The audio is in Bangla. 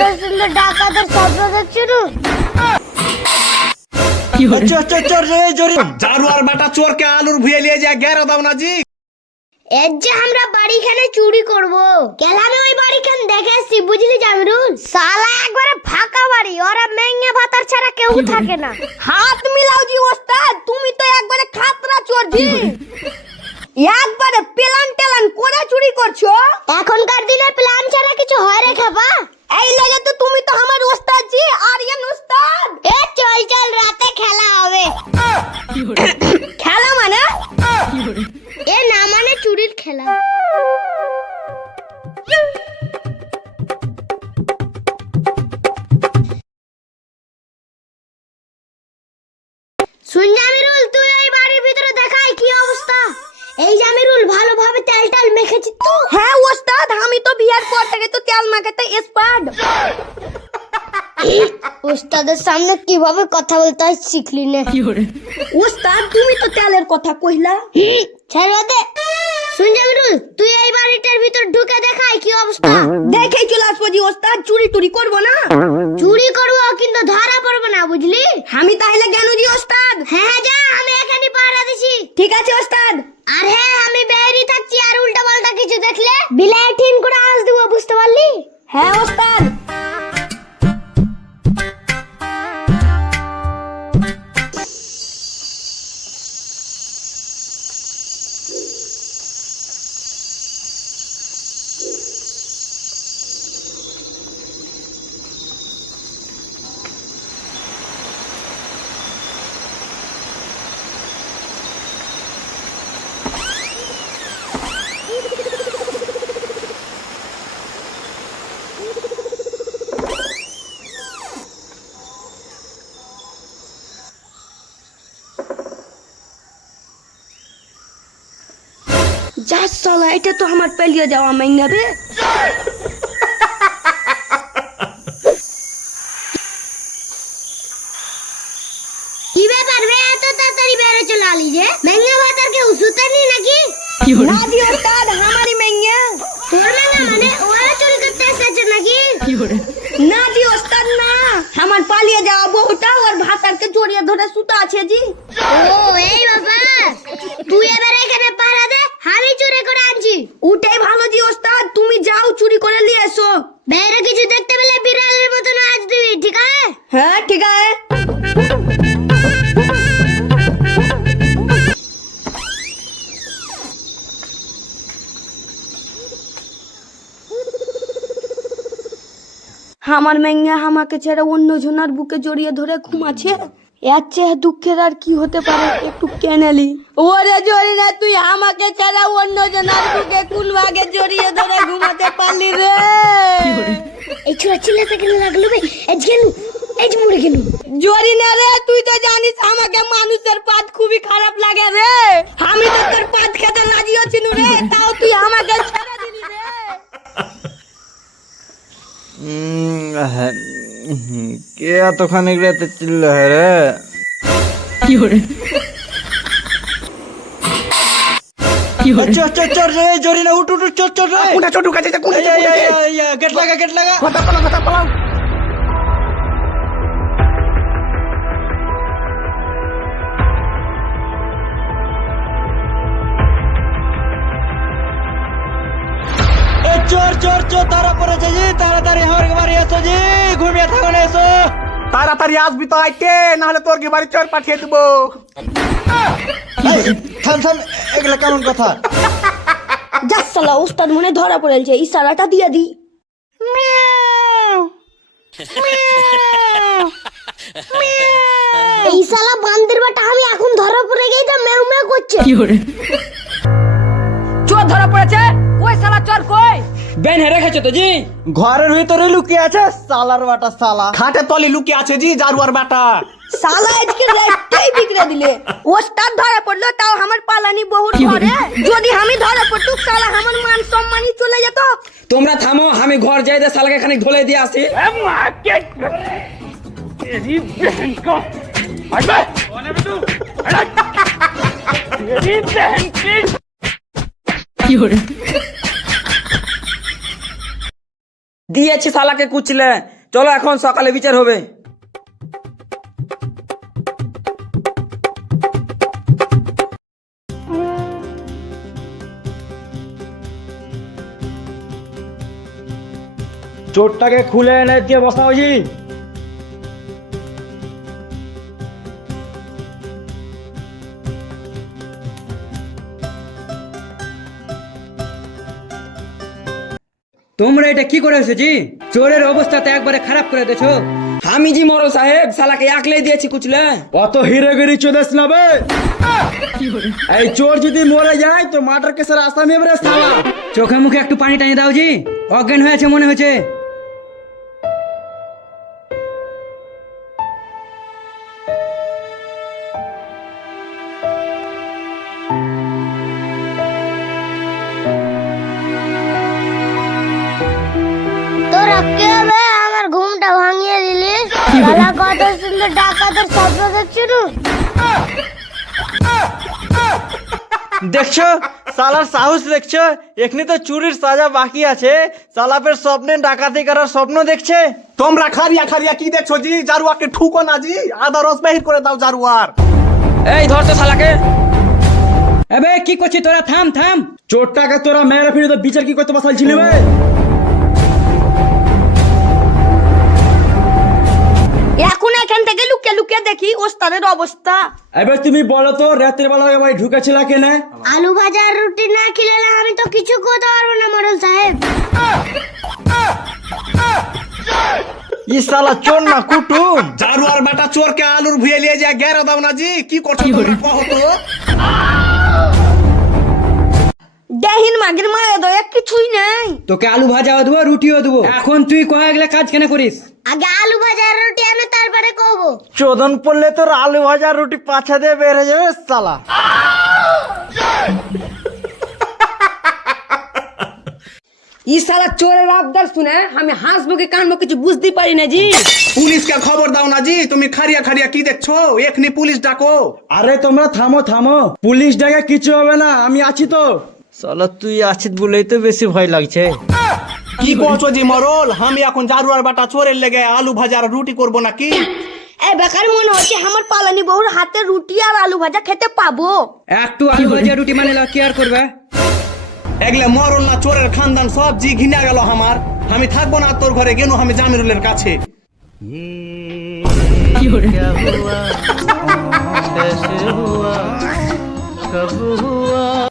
এত সুন্দর ডাকাতের স্বপ্ন দেখছিল। চোর রে জোরে জারুয়ার বেটা চোরকে আলুর ভুয়ে নিয়ে যা গেরা দাও না জি। এর যে আমরা বাড়িখানে চুরি করব, কেলানে ওই বাড়িখান দেখেছি বুঝলি জামিরুল, সালা একবারে ফাঁকা বাড়ি, ওরা মেঙ্গে ভাতার ছাড়া কেউ থাকে না। হাত মিলাও জি ওস্তাদ, তুমি তো একবারে খাতরা চোর জি, একবারে প্ল্যান ট্যালান করে চুরি করছো। এখনকার দিনে প্ল্যান ছাড়া কিছু হয় রে খাবা, এই লাগে তো তুমি তো আমার ওস্তাদ জি, আরিয়ান ওস্তাদ। এ চল চল রাতে খেলা হবে। খেলা মানে এ না মানে চুরির খেলা। শুন জামিরুল, তুই এই বাড়ির ভিতরে দেখাই কি অবস্থা। এই জামিরুল ভালোভাবে তেল টাল মেখেছিস তো? হ্যাঁ ওস্তাদ, আমি তো বিয়ার পর থেকে তো তেল মাখাতে এক্সপার্ট। ওস্তাদের সামনে কিভাবে কথা বলতে হয় শিখলি না। ওস্তাদ তুমি তো তেলের কথা কইলা। ছেড়ে দে। শুন জামিরুল, তুই এই বাড়িটার ভিতর ঢুকে দেখাই কি অবস্থা। দেখেই চলে আসবো জি ওস্তাদ, চুরি টুরি করবো না। চুরি করবো কিন্তু ধরা পড়বো না বুঝলি। আমি তাহলে গেল জি ওস্তাদ। হ্যাঁ যা, আমি এখানে পাহারা দিছি। ঠিক আছে ওস্তাদ। আর হ্যাঁ, আমি বেরি থাকছি, আর উল্টা পাল্টা কিছু দেখলে বিলাই ঠিন করে আজ দেবো, বুঝতে পারলি? হ্যাঁ ওস্তাদ। যা সালা, এটা তো আমার পেলিয়ে যাওয়া মাইনা রে। কি ব্যাপার রে, এত তাড়াতাড়ি বেরে চলে আলি যে? মেঙ্গা ভাতার কে উসুতানি নাকি? না জি ওস্তাদ, আমারই মেঙ্গা। তোর মেঙ্গা মানে ওরা চুরি করতে এসেছে নাকি? না জি ওস্তাদ না, আমার পালিয়ে যাওয়া বহুটা ওর ভাতারকে জড়িয়ে ধরে সুতা আছে জি। ও এই বাবা, তুই এবার এখানে পাহারা দে, আমি চুরি করে আনছি। উঠেই ভালো জি ওস্তাদ, তুমি যাও চুরি করে নিয়ে এসো। বাইরে কিছু দেখতে পেলে বিড়ালের মতো নাচ দিবি, ঠিক আছে? হ্যাঁ ঠিক আছে। আমার মেঙ্গা আমাকে ছেড়ে অন্য জনার বুকে জড়িয়ে ধরে ঘুমাচ্ছে, এর চেয়ে দুঃখের আর কি হতে পারে। একটু কেনালি ওরে জড়ি না, তুই আমাকে ছাড়া অন্য জনার বুকে কোন ভাগে জড়িয়ে ধরে ঘুমাতে পারলি রে? এই ছোট ছেলেটা কেন লাগলো বে? এই মুড়ে কেন জড়ি না রে? তুই তো জানিস আমাকে মানুষের পাত খুবই খারাপ লাগে রে। আমি তো তোর পাত খেতে রাজিও ছিনু রে, তাও তুই আমাকে ছেড়ে দিলি রে। কে এতখানি রাতে চিল্লা রে? চোর রে জোরে না, উঠ চোর রে। কোনটা ছোট কাছে কোনটা গেট লাগা কথা পালাও। চোর ধরা পড়েছে জি, তাড়াতাড়ি আমার বাড়ি এসো জি, ঘুমিয়ে থাকো না, এসো তাড়াতাড়ি আসবি তো আইতে, নাহলে তোর কি বাড়ি চোর পাঠিয়ে দেবো। থাম, এগুলা কেমন কথা? যা সালা, উস্তাদ মনে ধরা পড়েছে, ইশারাটা দিয়ে দি। এই শালা বান্দির বেটা, আমি এখন ধরা পড়ে গেই তো মেউ মেউ করছে। চোর ধরা পড়েছে? ওই শালা চোর কই? বেন রেখেছে তো জি, ঘরের ভিতরে লুকিয়ে আছে সালার বাটা সালা। খাটের তলে লুকিয়ে আছে জি জারুয়ার বেটা। শালা আজকে রাতটাই বিগড়ে দিলে। ওস্তাদ ধরা পড়লো, তাও আমার পালানি বহুত ঘরে। যদি আমি ধরা পড়তো শালা আমার মান সম্মানই চলে যেত। তোমরা থামো, আমি ঘর যাই দে শালাকে খানিক ধুলে দিয়ে আসি। কি দিয়েছি শালাকে কুচলে। চলো এখন সকালে বিচার হবে। চোরটাকে খুলে এনে দিয়ে বসাও জি। তোমরা এটা কি করেছো জি? চোরের অবস্থাতে একবারে খারাপ করে দেছো। আমি জি মোড়ল সাহেব শালাকে একলাই দিয়েছি কুচলে। অত হিরেগিরি চোদেস না বে। এই চোর যদি মরে যায় তো মার্ডার কেসের আসামি হবে রে শালা। চোখে মুখে একটু পানি টানি দাও জি, অজ্ঞান হয়েছে মনে হচ্ছে। তোরা কে বে আমার ঘুমটা ভাঙিয়ে দিলি? শালা কত সুন্দর ডাকাতের স্বপ্ন দেখছিস? দেখছো সালার সাহস দেখছো? এখনি তো চুরির সাজা বাকি আছে, সালা ফের স্বপ্নে ডাকাতি করার স্বপ্ন দেখছে। তোমরা খারিয়া খারিয়া কি দেখছো জি? জারুয়াকে ঠুকো না জি, আদা রস বাহির করে দাও জারুয়ার। এই ধর তো শালাকে। এবে কি করছিস তোরা? থাম থাম। চোরটাকে তোরা মেরে ফিরে তো বিচার কি করতে বসাইছিলি বে? এখন এখান থেকে লুকিয়ে লুকিয়ে দেখি ওস্তাদের অবস্থা। এবার তুমি বলো তো রাতের বেলা ওই বাড়ি ঢুকেছিল কেনে? আলু ভাজা আর রুটি না খেলে আমি তো কিছু করতে পারবো না মোড়ল সাহেব। ই শালা চোর না কুটুম। জারুয়ার বেটা চোরকে আলুর ভুয়ে নিয়ে যায় গেরো দাও না জি। কি করছো তোমরা কहो তো? দেহিন মাগের মায়া দয়া কিছুই নাই। তোকে আলু ভাজাও দেবো, রুটিও দেবো। এখন তুই কয়ে গেলে কাজ কেন করিস? আগে আলু ভাজা আর রুটি আনো তারপরে করবো। চোদন পড়লে তোর আলু ভাজা রুটি পাছা দিয়ে বেড়ে যাবে শালা। ই শালা চোরের আবদার শুনে আমি হাসবো কি কানবো কিছু বুঝতে পারি না জি। পুলিশকে খবর দাও না জি। তুমি খারিয়া খারিয়া কি দেখছো? এখনি পুলিশ ডাকো। আরে তোমরা থামো থামো, পুলিশ ডাকে কিছু হবে না, আমি আছি তো। শালা তুই আছিস বলেই তো বেশি ভয় লাগছে। কি করছো জি মরল? আমি এখন জারুয়ার বেটা চোরের লেগে আলু ভাজা আর রুটি করবো নাকি? এই বেকার মনে হচ্ছে আমার পালানি বউর হাতে রুটি আর আলু ভাজা খেতে পাবো। একটু আলু ভাজা রুটি মানে কি আর করবে? এগলে মরল না চোরের খানদান সব জি ঘিনা গেল আমার। আমি থাকবো না তোর ঘরে, গেল আমি জামিরুলের কাছে। कैसे हुआ कब हुआ